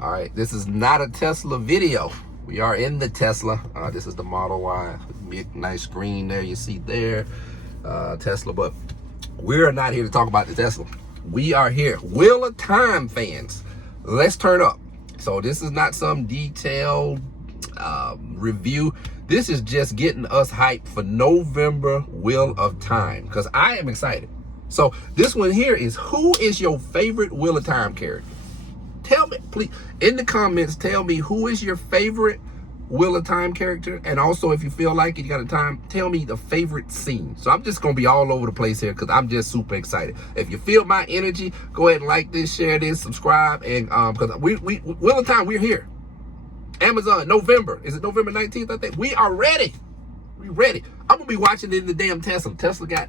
All right, this is not a Tesla video. We are in the Tesla. This is the Model Y. Big, nice screen there you see there, Tesla. But we're not here to talk about the Tesla. We are here, Wheel of Time fans. Let's turn up. So this is not some detailed review. This is just getting us hyped for November Wheel of Time, because I am excited. So this one here is, who is your favorite Wheel of Time character? Tell me, please, in the comments, tell me who is your favorite Wheel of Time character. And also, if you feel like it, you got a time, tell me the favorite scene. So I'm just going to be all over the place here because I'm just super excited. If you feel my energy, go ahead and like this, share this, subscribe. And because we Wheel of Time, we're here. Amazon, November. Is it November 19th, I think? We are ready. We ready. I'm going to be watching it in the damn Tesla. Tesla got...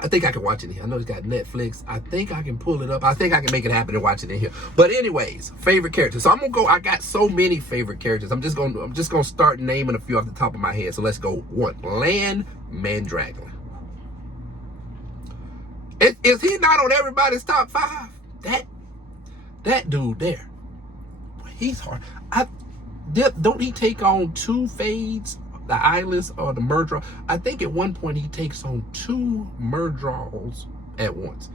I think I can watch it here. I know it's got Netflix. I think I can pull it up. I think I can make it happen and watch it in here. But anyways, favorite characters. So I'm gonna go. I got so many favorite characters. I'm just gonna start naming a few off the top of my head. So let's go. One, Lan Mandragora. Is he not on everybody's top 5? That dude there. He's hard. Don't he take on 2 Fades? The Eyeless or the Murdral. I think at one point he takes on 2 Murdrals at once.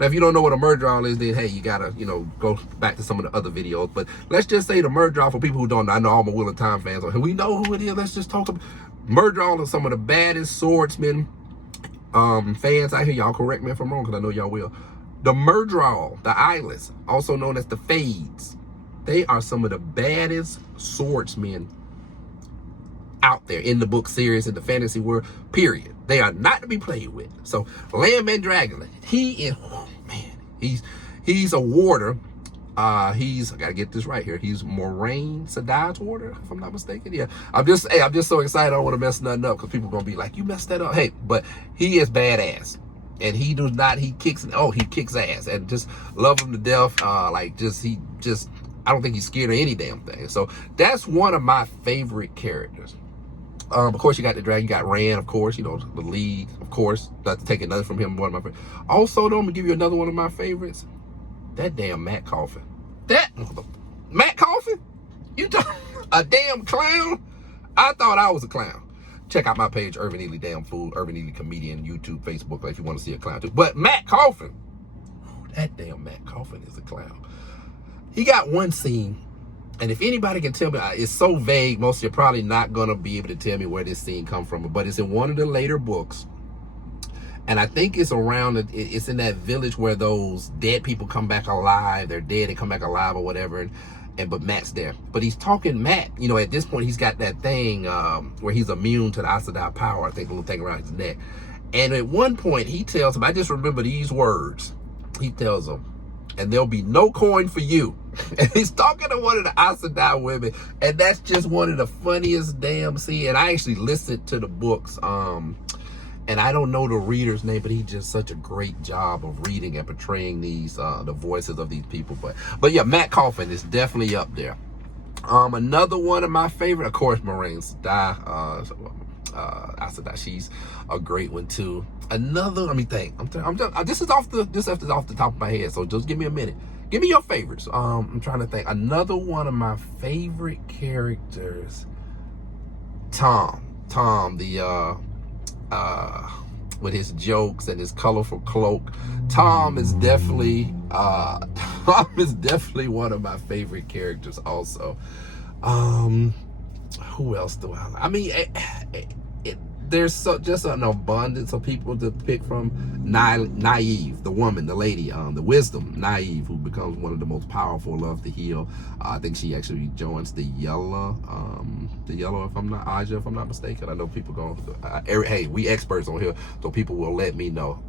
Now, if you don't know what a Murdral is, then hey, you gotta, go back to some of the other videos. But let's just say the Murdral, for people who don't know, I know all my Wheel of Time fans are here. We know who it is. Let's just talk about Murdral are some of the baddest swordsmen fans out here. Y'all correct me if I'm wrong, because I know y'all will. The Murdral, the Eyeless, also known as the Fades, they are some of the baddest swordsmen out there in the book series, in the fantasy world, period. They are not to be played with. So Lan Mandragora, he is, oh man, he's a warder. I gotta get this right here. He's Moraine Sedai's warder, if I'm not mistaken. Yeah, I'm just so excited. I don't want to mess nothing up, because people are gonna be like, you messed that up. Hey, but he is badass, and he kicks ass, and just love him to death. I don't think he's scared of any damn thing. So that's one of my favorite characters. Of course, you got the dragon. You got Rand, of course. The lead, of course. Not to take another from him. One of my favorites. Also, though, I'm gonna give you another one of my favorites. That damn Matt Coffin. That Matt Coffin? You a damn clown? I thought I was a clown. Check out my page, Irvin Ely Damn Fool, Irvin Ely Comedian, YouTube, Facebook, if you want to see a clown too. But Matt Coffin, that damn Matt Coffin is a clown. He got one scene. And if anybody can tell me, it's so vague, most of you are probably not going to be able to tell me where this scene come from. But it's in one of the later books. And I think it's it's in that village where those dead people come back alive. They're dead and come back alive or whatever. But Matt's there. But he's talking Matt. At this point, he's got that thing where he's immune to the Aes Sedai power. I think the little thing around his neck. And at one point, he tells him, I just remember these words. He tells him, and there'll be no coin for you. And he's talking to one of the Aes Sedai women, and that's just one of the funniest damn scenes. And I actually listened to the books, and I don't know the reader's name, but he did such a great job of reading and portraying these the voices of these people. But yeah, Matt Coffin is definitely up there. Another one of my favorite, of course, Moraine Sedai. Aes Sedai, she's a great one too. Another, let me think. This is off the top of my head, so just give me a minute. Give me your favorites. I'm trying to think. Another one of my favorite characters, Tom, the with his jokes and his colorful cloak. Tom is definitely one of my favorite characters also. Who else do I mean, there's just an abundance of people to pick from. Nynaeve, the woman, the lady, the wisdom, Nynaeve, who becomes one of the most powerful of the Heal. I think she actually joins the Yellow, if I'm not mistaken. I know people hey, we experts on here, so people will let me know.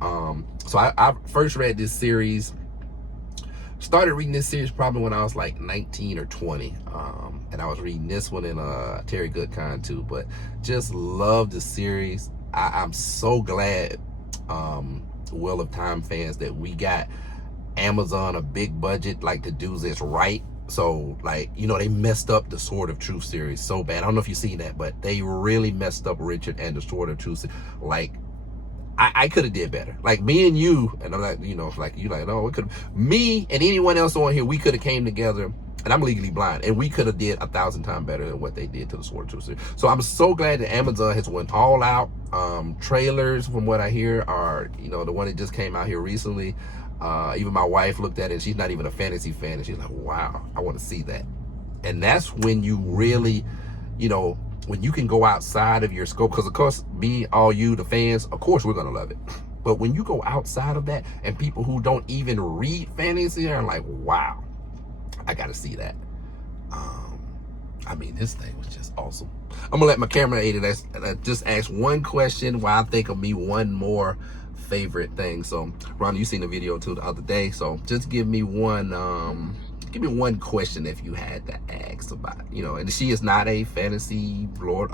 So I first read this series, started reading this series probably when I was like 19 or 20. And I was reading this one in Terry Goodkind too, but just love the series. I'm so glad, Wheel of Time fans, that we got Amazon a big budget, to do this right. So they messed up the Sword of Truth series so bad. I don't know if you've seen that, but they really messed up Richard and the Sword of Truth. I could have did better. Like me and you, and I'm like, you know, like you like, no, it could. Me and anyone else on here, we could have came together. And I'm legally blind, and we could have did 1,000 times better than what they did to the Sword Tooth series. So I'm so glad that Amazon has went all out. Trailers, from what I hear, are, you know, the one that just came out here recently. Even my wife looked at it, and she's not even a fantasy fan, and she's like, wow, I want to see that. And that's when you really, you know, when you can go outside of your scope, because of course, me, all you, the fans, of course, we're going to love it. But when you go outside of that, and people who don't even read fantasy are like, wow, I got to see that. I mean, this thing was just awesome. I'm going to let my camera agent just ask one question while I think of me one more favorite thing. So, Ron, you seen the video too the other day. So just give me one question if you had to ask about, you know, and she is not a fantasy Lord,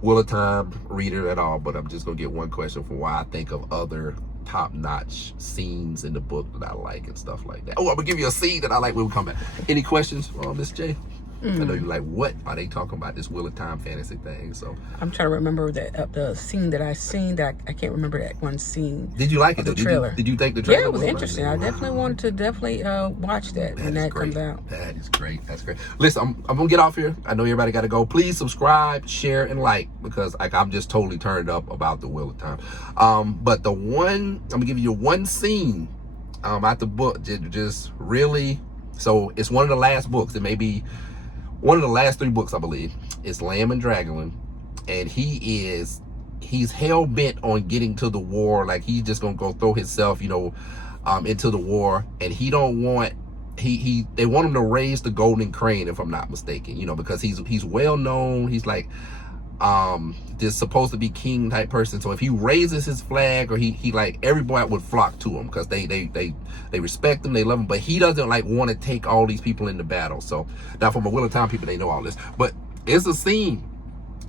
Wheel of Time reader at all, but I'm just going to get one question for why I think of other top-notch scenes in the book that I like and stuff like that. Oh, I'm gonna give you a scene that I like when we come back. Any questions, Miss J? I know you're like, what are they talking about, this Wheel of Time fantasy thing? So I'm trying to remember that the scene that I seen, that I can't remember that one scene. Did you like it? The trailer. Did you think the trailer? Yeah, it was interesting. I definitely wanted to watch that when that comes out. That is great. That's great. Listen, I'm gonna get off here. I know everybody got to go. Please subscribe, share, and like, because like I'm just totally turned up about the Wheel of Time. But the one, I'm gonna give you one scene out the book, just really. So it's one of the last books. It may be one of the last 3 books, I believe. It's Lamb and Dragonland, and he's hell bent on getting to the war. Like he's just gonna go throw himself, you know, into the war, and he don't want. They want him to raise the Golden Crane, if I'm not mistaken, you know, because he's well known. He's like this supposed to be king type person. So if he raises his flag, or he like, everybody would flock to him because they respect him, they love him, but he doesn't like want to take all these people into battle. So now from a Wheel of Time people, they know all this, but it's a scene.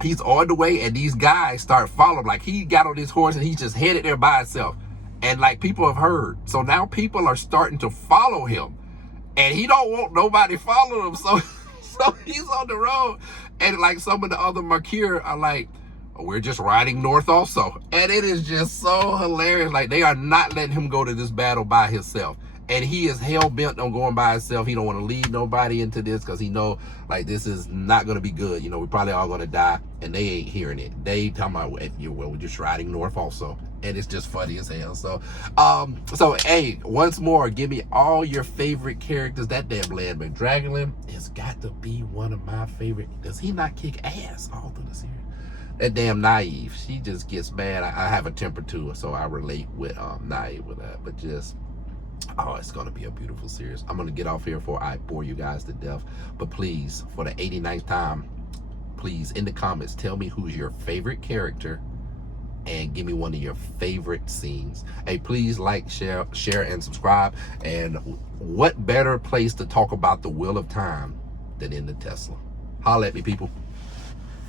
He's on the way, and these guys start following. Like he got on his horse and he's just headed there by himself, and like people have heard. So now people are starting to follow him, and he don't want nobody following him. So he's on the road, and like some of the other Mercure are like, oh, we're just riding north also. And it is just so hilarious. Like they are not letting him go to this battle by himself. And he is hell-bent on going by himself. He don't want to lead nobody into this because he know, like, this is not going to be good. You know, we're probably all going to die, and they ain't hearing it. They talking about, well, we're just riding north also. And it's just funny as hell. So, hey, once more, give me all your favorite characters. That damn Lamb and Dragonland has got to be one of my favorite. Does he not kick ass all through the series? That damn Naive, she just gets mad. I have a temper to her, so I relate with Naive with that. But just... oh, it's going to be a beautiful series. I'm going to get off here before I bore you guys to death. But please, for the 89th time, please, in the comments, tell me who's your favorite character and give me one of your favorite scenes. Hey, please like, share, and subscribe. And what better place to talk about the Wheel of Time than in the Tesla? Holla at me, people.